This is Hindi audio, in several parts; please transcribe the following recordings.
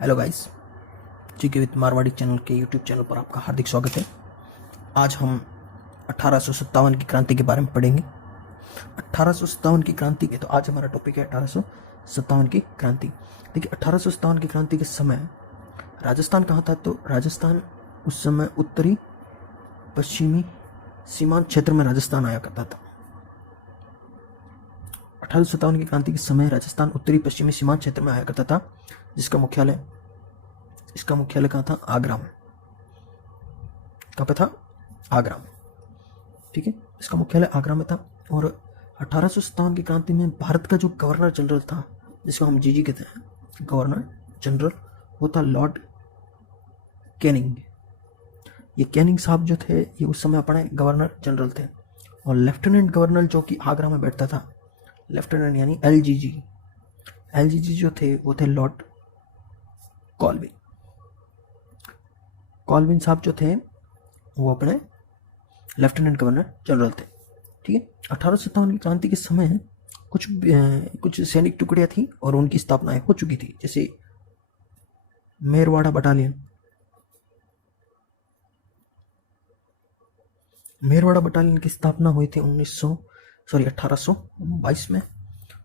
Hello guys, GK with Marwari channel के यूट्यूब चैनल पर आपका हार्दिक स्वागत है। आज हम 1857 की क्रांति के बारे में पढ़ेंगे। 1857 की क्रांति के तो आज हमारा टॉपिक है 1857 की क्रांति। देखिए, 1857 की क्रांति के समय राजस्थान कहाँ था? तो राजस्थान उस समय उत्तरी पश्चिमी सीमांत क्षेत्र में राजस्थान आया करता था। 1857 की क्रांति के समय राजस्थान उत्तरी पश्चिमी सीमांत क्षेत्र में आया करता था, इसका मुख्यालय कहाँ था? आगरा में। कहाँ पे था? आगरा में। ठीक है, इसका मुख्यालय आगरा में था। और 1857 की क्रांति में भारत का जो गवर्नर जनरल था, जिसको हम जीजी कहते हैं, गवर्नर जनरल, वो था लॉर्ड कैनिंग। ये कैनिंग साहब जो थे, ये उस समय अपने गवर्नर जनरल थे। और लेफ्टिनेंट गवर्नर जो कि आगरा में बैठता था, लेफ्टिनेंट यानी एलजीजी जो थे, वो थे लॉर्ड कॉल्विन साहब जो थे, वो अपने लेफ्टिनेंट गवर्नर जनरल थे। ठीक है, 1857 की क्रांति के समय कुछ सैनिक टुकड़ियां थी और उनकी स्थापना हो चुकी थी, जैसे मेरवाड़ा बटालियन की स्थापना हुई थी 1822 में।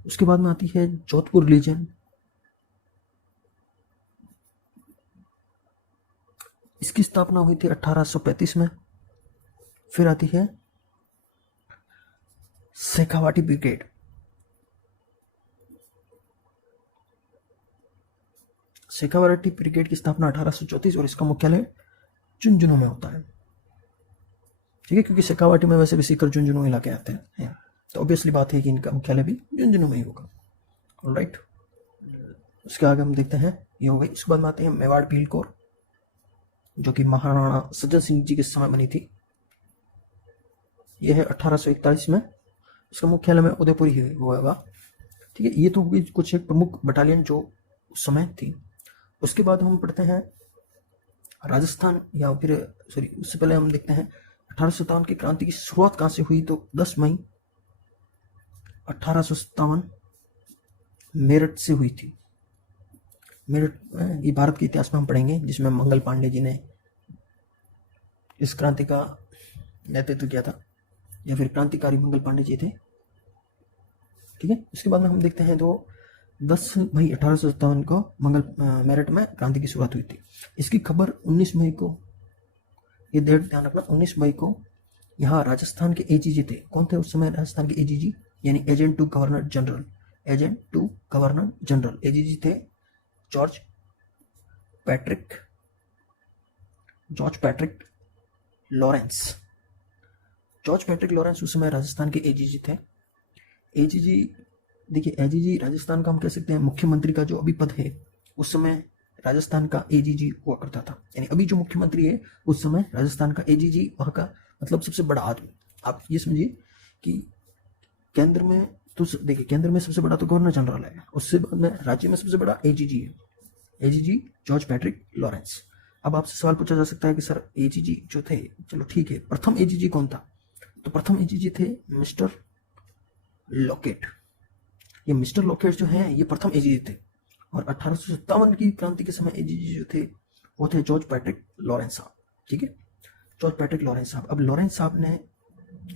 उसके बाद में आती है जोधपुर लीजन, इसकी स्थापना हुई थी 1835 में। फिर आती है शेखावाटी ब्रिगेड। शेखावाटी ब्रिगेड की स्थापना 1834 और इसका मुख्यालय झुंझुनू में होता है। ठीक है, क्योंकि शेखावाटी में वैसे भी सीकर झुंझुनू इलाके आते हैं, तो ऑब्वियसली बात है कि इनका मुख्यालय भी झुंझुनू में ही होगा। ऑलराइट, उसके आगे हम देखते हैं, ये हो गई। इसके बाद में आते हैं मेवाड़ पील कोर, जो कि महाराणा सज्जन सिंह जी के समय बनी थी। यह है 1841 में। इसका मुख्यालय में उदयपुर ही होगा। ठीक है, ये तो कुछ एक प्रमुख बटालियन जो उस समय थी। उसके बाद हम पढ़ते हैं राजस्थान, या फिर सॉरी, उससे पहले हम देखते हैं 1857 की क्रांति की शुरुआत कहाँ से हुई। तो 10 मई 1857 मेरठ से हुई थी। मेरठ, ये भारत के इतिहास में हम पढ़ेंगे, जिसमें मंगल पांडे जी ने इस क्रांति का नेतृत्व किया था, या फिर क्रांतिकारी मंगल पांडे जी थे। ठीक है, उसके बाद में हम देखते हैं तो 10 मई 1857 को मेरठ में क्रांति की शुरुआत हुई थी। इसकी खबर 19 मई को, ये डेट ध्यान रखना, 19 मई को यहाँ राजस्थान के एजीजी थे। कौन थे उस समय राजस्थान के एजीजी? यानी agent to governor general. AGG थे जॉर्ज पैट्रिक लॉरेंस उस समय राजस्थान के एजीजी थे। एजीजी, देखिए, एजीजी राजस्थान का हम कह सकते हैं मुख्यमंत्री का जो अभी पद है, उस समय राजस्थान का एजीजी हुआ करता था। यानी अभी जो मुख्यमंत्री है, उस समय राजस्थान का एजीजी, वहाँ का मतलब सबसे बड़ा आदमी। आप ये समझिए कि केंद्र में तो देखिए, केंद्र में सबसे बड़ा तो गवर्नर जनरल है, उससे बाद में राज्य में सबसे बड़ा एजीजी है, एजीजी जॉर्ज पैट्रिक लॉरेंस। अब आपसे सवाल पूछा जा सकता है कि सर एजीजी जो थे, चलो ठीक है, प्रथम एजीजी कौन था? तो प्रथम एजीजी थे मिस्टर लॉकेट। ये मिस्टर लॉकेट जो है, ये प्रथम एजीजी थे। और 1857 की क्रांति के समय एजीजी जो थे, वो थे जॉर्ज पैट्रिक लॉरेंस साहब। ठीक है, जॉर्ज पैट्रिक लॉरेंस साहब। अब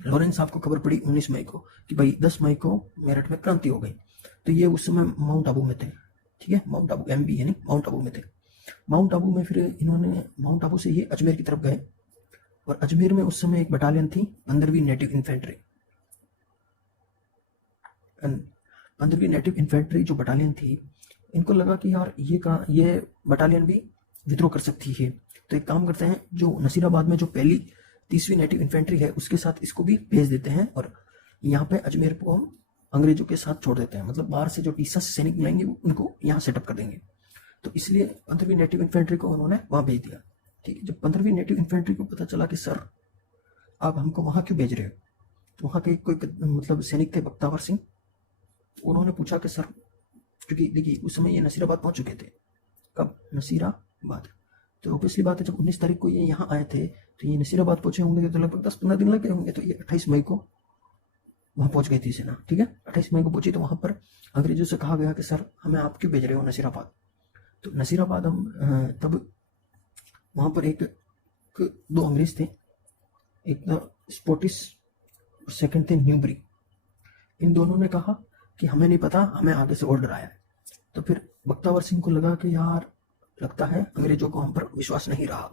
लॉरेंस साहब को खबर पड़ी 19 मई को कि भाई 10 मई को मेरठ में क्रांति हो गई। तो ये उस समय माउंट आबू में थे। ठीक है, माउंट आबू, एमबी यानी माउंट आबू में थे। माउंट आबू में फिर इन्होंने, माउंट आबू से ये अजमेर की तरफ गए। और अजमेर में उस समय एक बटालियन थी, 15वीं नेटिव इन्फेंट्री जो बटालियन थी, इनको लगा कि यार ये बटालियन भी विद्रोह कर सकती है। तो एक काम करते हैं, जो नसीराबाद में जो पहली 30वीं नेटिव इन्फेंट्री है, उसके साथ इसको भी भेज देते हैं, और यहाँ पे अजमेर को हम अंग्रेजों के साथ छोड़ देते हैं। मतलब बाहर से जो 30 सैनिक मिलेंगे, उनको यहाँ सेटअप कर देंगे। तो इसलिए 15वीं नेटिव इन्फेंट्री को उन्होंने वहाँ भेज दिया। ठीक है, जब 15वीं नेटिव इन्फेंट्री को पता चला कि सर आप हमको वहाँ क्यों भेज रहे हो, तो वहाँ के कोई मतलब सैनिक थे, बख्तावर सिंह, उन्होंने पूछा कि सर, क्योंकि देखिए उस समय ये नसीराबाद पहुंच चुके थे। कब? नसीराबाद। तो ऑब्वियसली बात है, जब 19 तारीख को ये यहाँ आए थे, तो ये नसीराबाद पहुंचे होंगे, तो लगभग 10-15 दिन लग गए होंगे। तो ये 28 मई को वहाँ पहुंच गई थी सेना। ठीक है, 28 मई को पहुंची। तो वहाँ पर अंग्रेजों से कहा गया कि सर हमें आप क्यों भेज रहे हो नसीराबाद? तो नसीराबाद हम तब वहाँ पर दो अंग्रेज थे, एक था स्पोटिस और सेकंड थे न्यूबरी। इन दोनों ने कहा कि हमें नहीं पता, हमें आगे से ऑर्डर आया है। तो फिर बख्तावर सिंह को लगा कि यार लगता है अंग्रेजों को हम पर विश्वास नहीं रहा,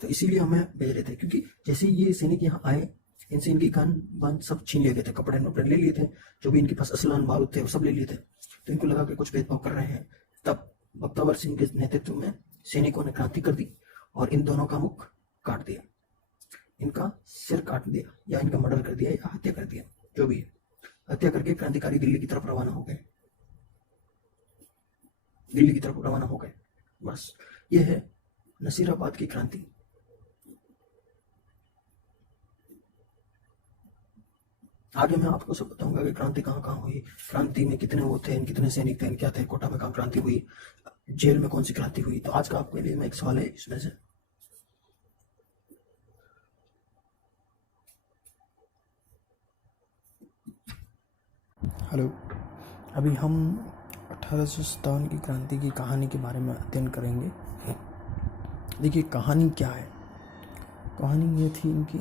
तो इसीलिए हमें भेज रहे थे। क्योंकि जैसे ही ये सैनिक यहाँ आए, इनसे इनकी गन वन सब छीन लिए गए थे, कपड़े वपड़े ले लिए थे, जो भी इनके पास असलान बारूद थे वो सब ले लिए थे। तो इनको लगा कि कुछ भेदभाव कर रहे हैं। तब बख्तावर सिंह के नेतृत्व में सैनिकों ने क्रांति कर दी और इन दोनों का मुख काट दिया, इनका सिर काट दिया, या इनका मर्डर कर दिया या हत्या कर दिया, जो भी है। हत्या करके क्रांतिकारी दिल्ली की तरफ रवाना हो गए, दिल्ली की तरफ रवाना हो गए। बस ये है नसीराबाद की क्रांति। आगे मैं आपको सब बताऊंगा कि क्रांति कहाँ कहाँ हुई, क्रांति में कितने वो थे, कितने सैनिक थे, क्या थे, कोटा में कहाँ क्रांति हुई, जेल में कौन सी क्रांति हुई। तो आज का आपके लिए मैं एक सवाल है इसमें से, हेलो, अभी हम 1857 की क्रांति की कहानी के बारे में अध्ययन करेंगे। देखिए कहानी क्या है। कहानी ये थी इनकी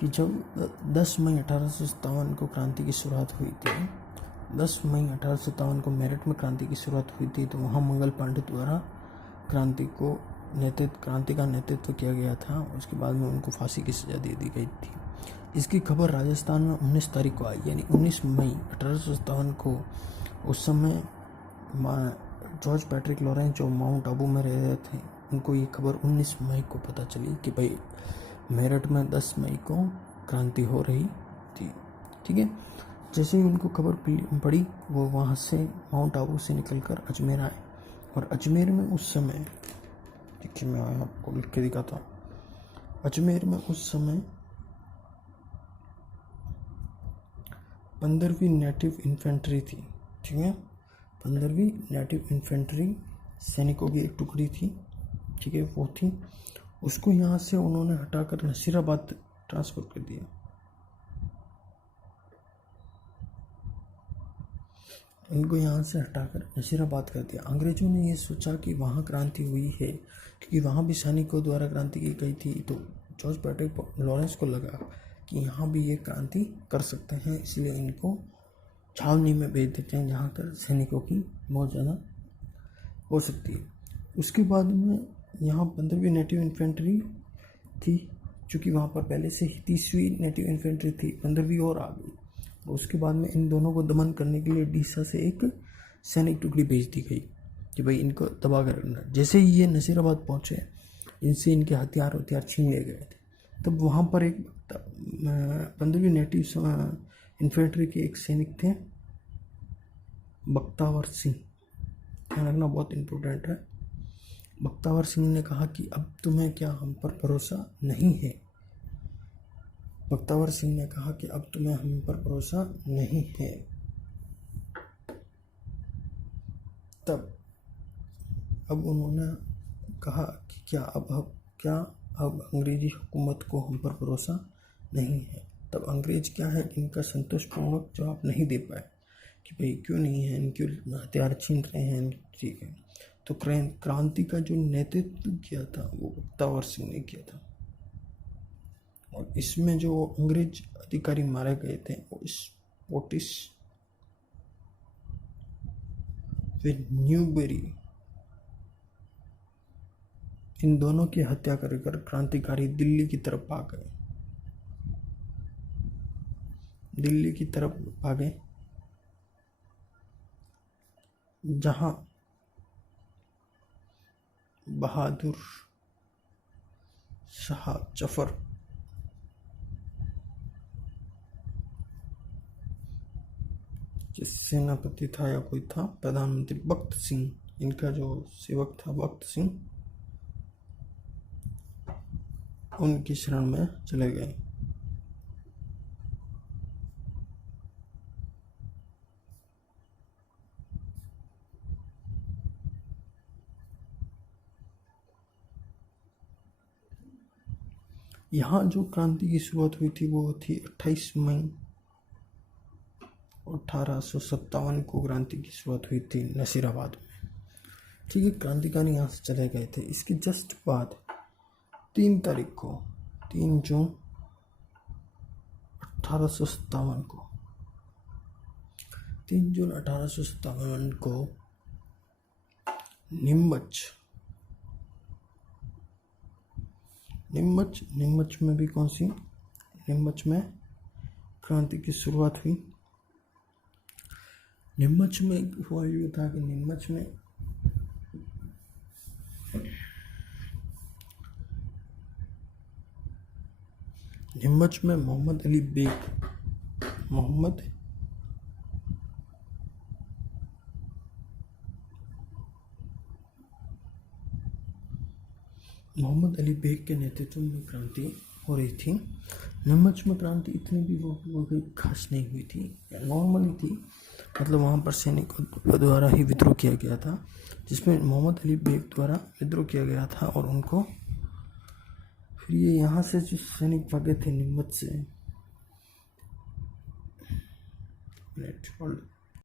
कि जब 10 मई 1857 को क्रांति की शुरुआत हुई थी, 10 मई 1857 को मेरठ में क्रांति की शुरुआत हुई थी, तो वहाँ मंगल पांडे द्वारा क्रांति का नेतृत्व किया गया था। उसके बाद में उनको फांसी की सज़ा दे दी गई थी। इसकी खबर राजस्थान में 19 तारीख को आई, यानी 19 मई 1857 को। उस समय जॉर्ज पैट्रिक लॉरेंस जो माउंट आबू में रह रहे थे, उनको ये खबर 19 मई को पता चली कि भाई मेरठ में 10 मई को क्रांति हो रही थी। ठीक है, जैसे ही उनको खबर पड़ी, वो वहाँ से माउंट आबू से निकलकर अजमेर आए। और अजमेर में उस समय, देखिए मैं आपको लिख के दिखाता हूँ, अजमेर में उस समय 15वीं नेटिव इन्फेंट्री थी। ठीक है, 15वीं नेटिव इन्फेंट्री सैनिकों की एक टुकड़ी थी। ठीक है, वो थी, उसको यहाँ से उन्होंने हटाकर नसीराबाद ट्रांसफ़र कर दिया। उनको यहाँ से हटाकर नसीराबाद कर दिया। अंग्रेजों ने ये सोचा कि वहाँ क्रांति हुई है, क्योंकि वहाँ भी सैनिकों द्वारा क्रांति की गई थी। तो जॉर्ज पैट्रिक लॉरेंस को लगा कि यहाँ भी ये क्रांति कर सकते हैं, इसलिए इनको छावनी में भेज देते हैं, जहाँ कर सैनिकों की बहुत ज़्यादा हो सकती है। उसके बाद में यहाँ 15वीं नेटिव इन्फेंट्री थी, चूँकि वहाँ पर पहले से ही 30वीं नेटिव इन्फेंट्री थी, 15वीं और आ गई। उसके बाद में इन दोनों को दमन करने के लिए डीसा से एक सैनिक टुकड़ी भेज दी गई कि भाई इनको दबा कर रखना। जैसे ही ये नसीराबाद पहुँचे, इनसे इनके हथियार छीन लिए गए थे। तब वहाँ पर एक 15वीं नेटिव इन्फेंट्री के एक सैनिक थे, बख्तावर सिंह। ध्यान रखना, बहुत इम्पोर्टेंट है। बख्तावर सिंह ने कहा कि अब तुम्हें क्या हम पर भरोसा नहीं है। बख्तावर सिंह ने कहा कि अब तुम्हें हम पर भरोसा नहीं है। तब अब उन्होंने कहा कि क्या अब अंग्रेजी हुकूमत को हम पर भरोसा नहीं है। तब अंग्रेज क्या है कि इनका संतोषपूर्वक जवाब नहीं दे पाए कि भाई क्यों नहीं है, इनके हथियार छीन रहे हैं। ठीक है, तो क्रांति का जो नेतृत्व किया था वो बख्तावर सिंह ने किया था। और इसमें जो अंग्रेज अधिकारी मारे गए थे वो स्पोटिस फिर न्यूबेरी, इन दोनों की हत्या कर क्रांतिकारी दिल्ली की तरफ भाग गए। दिल्ली की तरफ भागे, जहां बहादुर शाह जफर सेनापति था या कोई था, प्रधानमंत्री बख्त सिंह, इनका जो सेवक था बख्त सिंह, उनकी शरण में चले गए। यहाँ जो क्रांति की शुरुआत हुई थी वो थी 28 मई 1857 को क्रांति की शुरुआत हुई थी नसीराबाद में। ठीक है, क्रांतिकारी यहाँ से चले गए थे। इसके जस्ट बाद 3 तारीख को, 3 जून 1857 को, 3 जून 1857 को नीमच में भी कौन सी, नीमच में क्रांति की शुरुआत हुई। नीमच में हुआ ये था कि नीमच में मोहम्मद अली बेग के नेतृत्व में क्रांति हो रही थी। नीमच में क्रांति इतनी भी वो खास नहीं हुई थी, नॉर्मली थी। मतलब वहाँ पर सैनिकों द्वारा ही विद्रोह किया गया था, जिसमें मोहम्मद अली बेग द्वारा विद्रोह किया गया था और उनको फिर ये यहाँ से जो सैनिक भागे थे नीमच से,